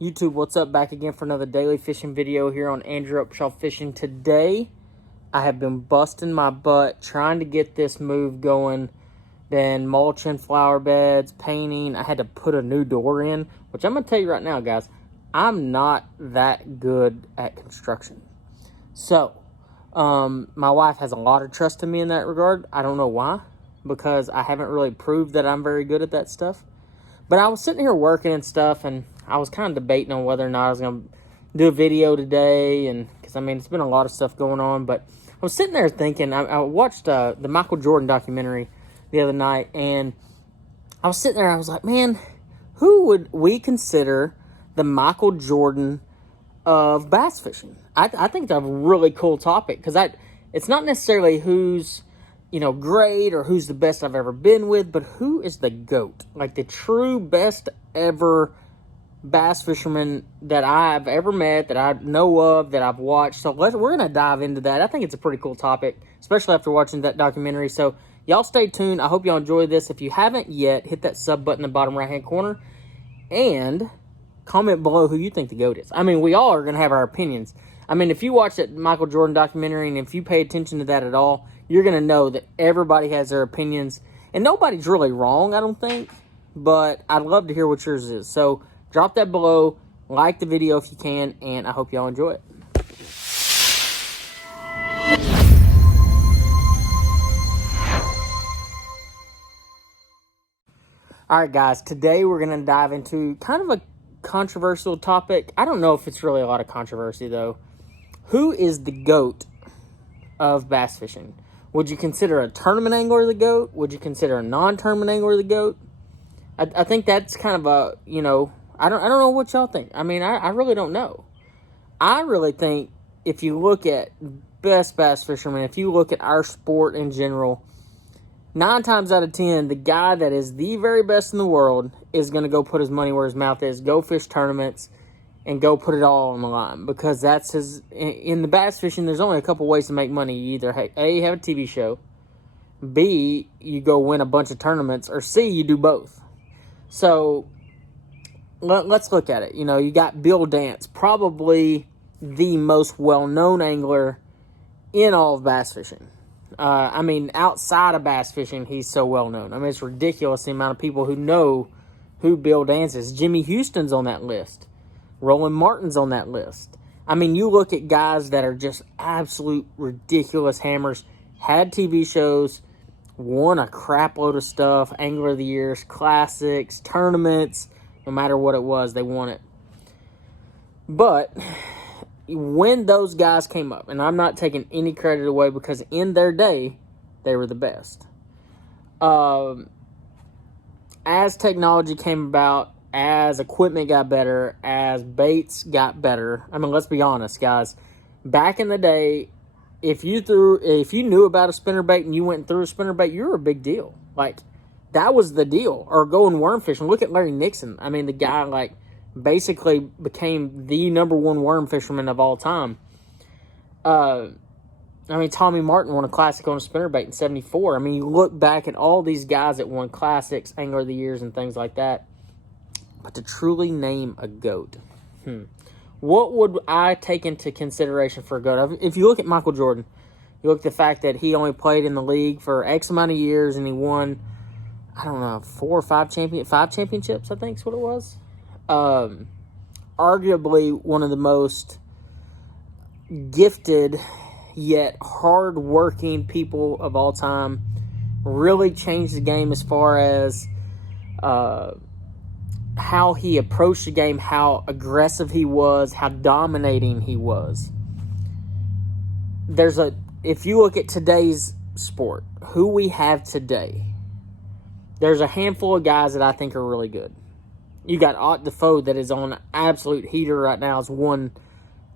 YouTube, what's up? Back again for another daily fishing video here on Andrew Upshaw Fishing. Today, I have been busting my butt trying to get this move going. Then mulching flower beds, painting. I had to put a new door in, which I'm going to tell you right now, guys, I'm not that good at construction. So, my wife has a lot of trust in me in that regard. I don't know why, because I haven't really proved that I'm very good at that stuff. But I was sitting here working and stuff, and I was kind of debating on whether or not I was going to do a video today, and because, I mean, it's been a lot of stuff going on, but I was sitting there thinking, I watched the Michael Jordan documentary the other night, and I was sitting there, I was like, man, who would we consider the Michael Jordan of bass fishing? I think that's a really cool topic, because it's not necessarily who's, great or who's the best I've ever been with, but who is the GOAT? Like the true best ever bass fisherman that I've ever met, that I know of, that I've watched. So we're going to dive into that. I think it's a pretty cool topic, especially after watching that documentary. So y'all stay tuned. I hope y'all enjoy this. If you haven't yet, hit that sub button in the bottom right-hand corner and comment below who you think the GOAT is. I mean, we all are going to have our opinions. I mean, if you watch that Michael Jordan documentary and if you pay attention to that at all, you're going to know that everybody has their opinions. And nobody's really wrong, I don't think. But I'd love to hear what yours is. So drop that below, like the video if you can, and I hope y'all enjoy it. Alright guys, today we're going to dive into kind of a controversial topic. I don't know if it's really a lot of controversy though. Who is the GOAT of bass fishing? Would you consider a tournament angler the GOAT? Would you consider a non-tournament angler the GOAT? I think that's kind of a, I don't know what y'all think. I mean, I really don't know. I really think if you look at best bass fishermen, if you look at our sport in general, 9 times out of 10, the guy that is the very best in the world is going to go put his money where his mouth is, go fish tournaments, and go put it all on the line. Because that's his... In the bass fishing, there's only a couple ways to make money. You either, A, have a TV show, B, you go win a bunch of tournaments, or C, you do both. So, let's look at it. You got Bill Dance, probably the most well-known angler in all of bass fishing. I mean, outside of bass fishing, he's so well-known. I mean, it's ridiculous the amount of people who know who Bill Dance is. Jimmy Houston's on that list. Roland Martin's on that list. I mean, you look at guys that are just absolute ridiculous hammers, had TV shows, won a crap load of stuff, Angler of the Years, classics, tournaments, no matter what it was, they won it. But when those guys came up, and I'm not taking any credit away because in their day, they were the best. As technology came about, as equipment got better, as baits got better, I mean, let's be honest, guys. Back in the day, if you knew about a spinnerbait and you went and threw a spinnerbait, you were a big deal. Like, that was the deal. Or going worm fishing. Look at Larry Nixon. I mean, the guy, basically became the #1 worm fisherman of all time. I mean, Tommy Martin won a classic on a spinnerbait in '74. I mean, you look back at all these guys that won classics, Angler of the Years, and things like that. But to truly name a GOAT, what would I take into consideration for a GOAT? If you look at Michael Jordan, you look at the fact that he only played in the league for X amount of years, and he won, I don't know, 4 or 5 championships, I think is what it was. Arguably one of the most gifted yet hard-working people of all time. Really changed the game as far as how he approached the game, how aggressive he was, how dominating he was. If you look at today's sport, who we have today, there's a handful of guys that I think are really good. You got Ott Defoe that is on an absolute heater right now, has won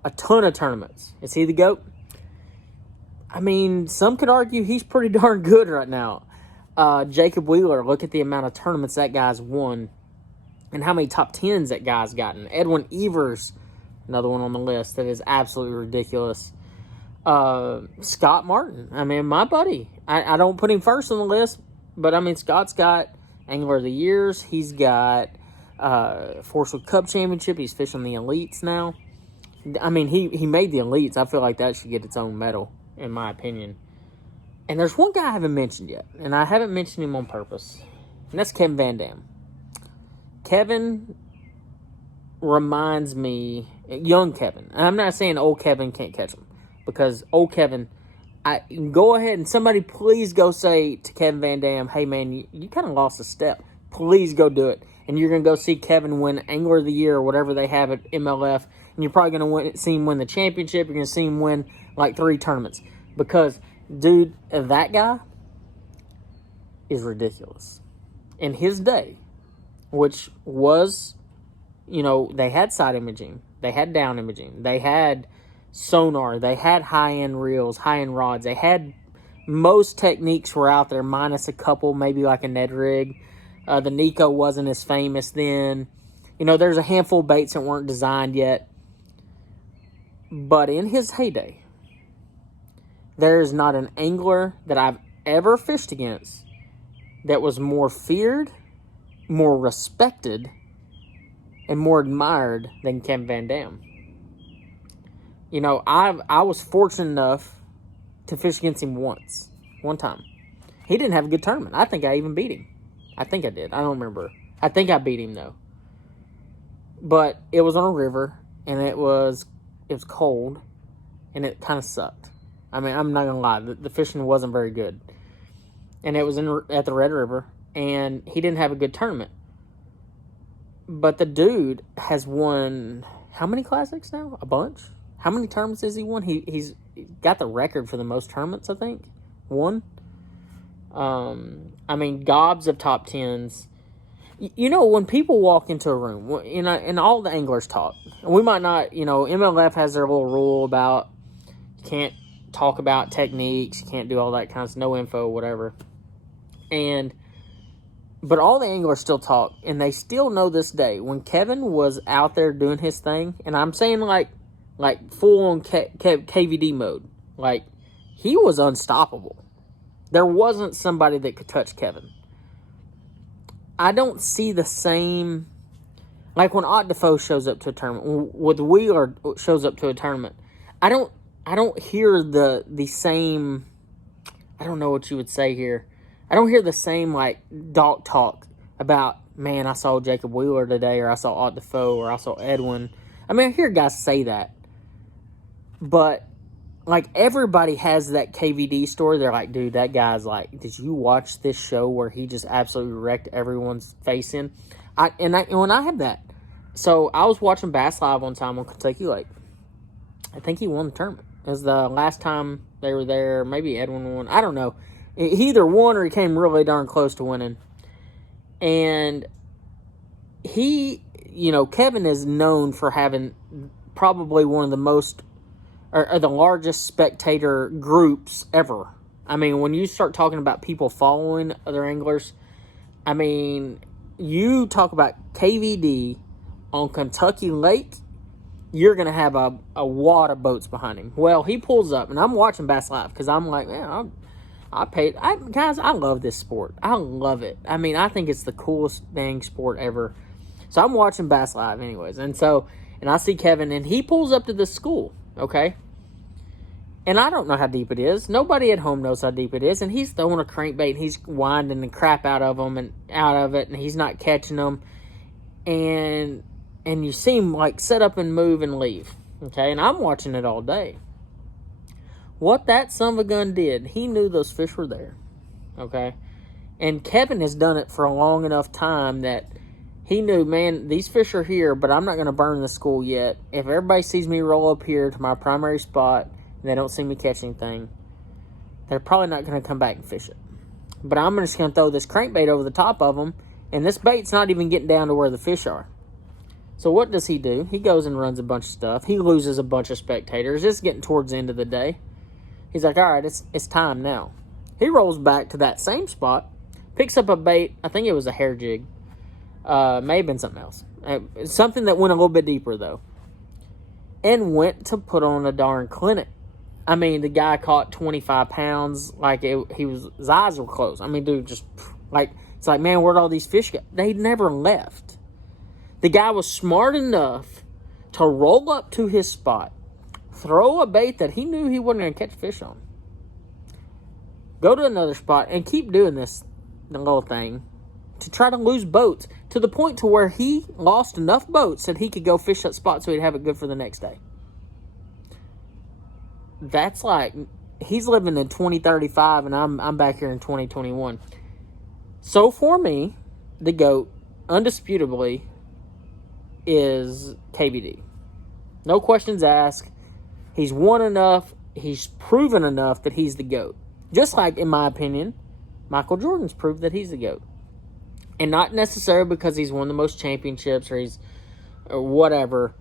a ton of tournaments. Is he the GOAT? I mean, some could argue he's pretty darn good right now. Jacob Wheeler, look at the amount of tournaments that guy's won and how many top 10s that guy's gotten. Edwin Evers, another one on the list that is absolutely ridiculous. Scott Martin, I mean, my buddy. I don't put him first on the list, but I mean, Scott's got Angler of the Years. He's got Force Cup Championship. He's fishing the elites now. I mean, he made the elites. I feel like that should get its own medal, in my opinion. And there's one guy I haven't mentioned yet, and I haven't mentioned him on purpose, and that's Kevin Vandam. Kevin reminds me, young Kevin, and I'm not saying old Kevin can't catch him, because old Kevin, go ahead and somebody please go say to Kevin Vandam, hey man, you kind of lost a step. Please go do it. And you're going to go see Kevin win Angler of the Year or whatever they have at MLF. And you're probably going to see him win the championship. You're going to see him win like 3 tournaments. Because, dude, that guy is ridiculous. In his day, which was, they had side imaging. They had down imaging. They had sonar. They had high-end reels, high-end rods. They had most techniques were out there, minus a couple, maybe like a Ned rig. The Nico wasn't as famous then. There's a handful of baits that weren't designed yet. But in his heyday, there is not an angler that I've ever fished against that was more feared, more respected, and more admired than Kevin Vandam. I was fortunate enough to fish against him one time. He didn't have a good tournament. I think I even beat him. I think I did. I don't remember. I think I beat him, though. But it was on a river, and it was cold, and it kind of sucked. I mean, I'm not going to lie. The fishing wasn't very good. And it was at the Red River, and he didn't have a good tournament. But the dude has won how many classics now? A bunch? How many tournaments has he won? He's got the record for the most tournaments, I think. One. I mean, gobs of top 10s. When people walk into a room, and all the anglers talk, we might not, MLF has their little rule about you can't talk about techniques, you can't do all that kind of no info, whatever. But all the anglers still talk, and they still know this day, when Kevin was out there doing his thing, and I'm saying like full-on KVD mode, like, he was unstoppable. There wasn't somebody that could touch Kevin. I don't see the same, like when Ott Defoe shows up to a tournament, with Wheeler shows up to a tournament. I don't hear the same, I don't know what you would say here. I don't hear the same like dog talk about, man, I saw Jacob Wheeler today, or I saw Ott Defoe, or I saw Edwin. I mean, I hear guys say that, but like, everybody has that KVD story. They're like, dude, that guy's like, did you watch this show where he just absolutely wrecked everyone's face in? When I have that. So, I was watching Bass Live one time on Kentucky Lake. I think he won the tournament. It was the last time they were there. Maybe Edwin won. I don't know. He either won or he came really darn close to winning. And Kevin is known for having probably one of the most, or the largest spectator groups ever. I mean, when you start talking about people following other anglers, I mean, you talk about KVD on Kentucky Lake, you're going to have a wad of boats behind him. Well, he pulls up, and I'm watching Bass Live, because I'm like, man, guys, I love this sport. I love it. I mean, I think it's the coolest dang sport ever. So I'm watching Bass Live anyways. And I see Kevin, and he pulls up to this school, okay? And I don't know how deep it is. Nobody at home knows how deep it is. And he's throwing a crankbait, and he's winding the crap out of them and out of it, and he's not catching them. And you see him, like, set up and move and leave, okay? And I'm watching it all day. What that son of a gun did, he knew those fish were there, okay? And Kevin has done it for a long enough time that he knew, man, these fish are here, but I'm not going to burn the school yet. If everybody sees me roll up here to my primary spot and they don't see me catch anything, they're probably not going to come back and fish it. But I'm just going to throw this crankbait over the top of them, and this bait's not even getting down to where the fish are. So what does he do? He goes and runs a bunch of stuff. He loses a bunch of spectators. It's getting towards the end of the day. He's like, all right, it's time now. He rolls back to that same spot, picks up a bait. I think it was a hair jig. May have been something else. Something that went a little bit deeper, though. And went to put on a darn clinic. I mean, the guy caught 25 pounds. Like, his eyes were closed. I mean, dude, just, like, it's like, man, where'd all these fish go? They never left. The guy was smart enough to roll up to his spot, throw a bait that he knew he wasn't going to catch fish on, go to another spot, and keep doing this little thing to try to lose boats to the point to where he lost enough boats that he could go fish that spot so he'd have it good for the next day. That's like, he's living in 2035 and I'm back here in 2021. So for me, the GOAT, undisputably, is KVD. No questions asked. He's won enough. He's proven enough that he's the GOAT. Just like, in my opinion, Michael Jordan's proved that he's the GOAT. And not necessarily because he's won the most championships or whatever.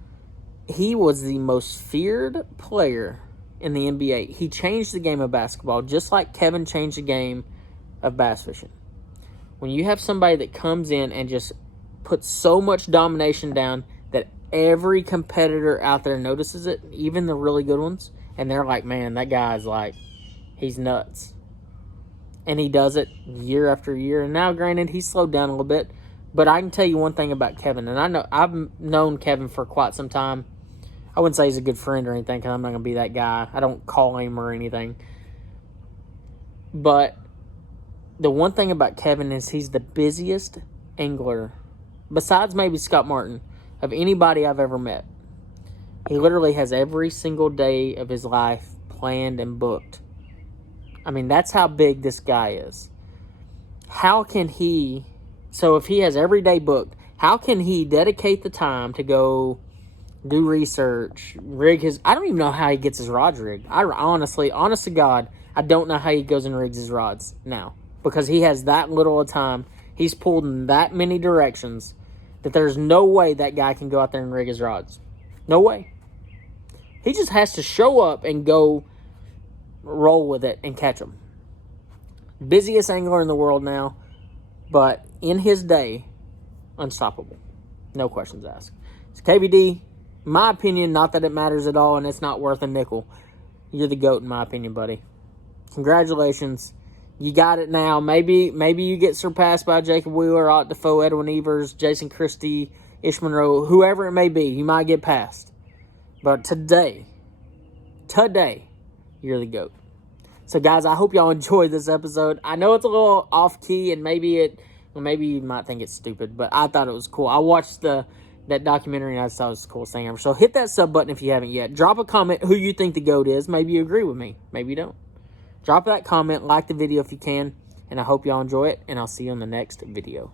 He was the most feared player in the NBA. He changed the game of basketball just like Kevin changed the game of bass fishing. When you have somebody that comes in and just puts so much domination down that every competitor out there notices it, even the really good ones, and they're like, man, that guy's like, he's nuts. And he does it year after year. And now, granted, he's slowed down a little bit, but I can tell you one thing about Kevin, and I know I've known Kevin for quite some time. I wouldn't say he's a good friend or anything, because I'm not going to be that guy. I don't call him or anything. But the one thing about Kevin is he's the busiest angler, besides maybe Scott Martin, of anybody I've ever met. He literally has every single day of his life planned and booked. I mean, that's how big this guy is. How can he, so if he has every day booked, how can he dedicate the time to go do research, rig his, I don't even know how he gets his rods rigged. Honest to God, I don't know how he goes and rigs his rods now. Because he has that little of time. He's pulled in that many directions that there's no way that guy can go out there and rig his rods. No way. He just has to show up and go roll with it and catch them. Busiest angler in the world now, but in his day, unstoppable. No questions asked. So KVD, my opinion, not that it matters at all and it's not worth a nickel. You're the GOAT in my opinion, buddy. Congratulations. You got it now. Maybe you get surpassed by Jacob Wheeler, Ott Defoe, Edwin Evers, Jason Christie, Ish Monroe, whoever it may be. You might get passed. But today, you're the GOAT. So, guys, I hope y'all enjoyed this episode. I know it's a little off-key, and maybe you might think it's stupid, but I thought it was cool. I watched that documentary, and I thought it was the coolest thing ever. So, hit that sub button if you haven't yet. Drop a comment who you think the GOAT is. Maybe you agree with me. Maybe you don't. Drop that comment, like the video if you can, and I hope y'all enjoy it, and I'll see you in the next video.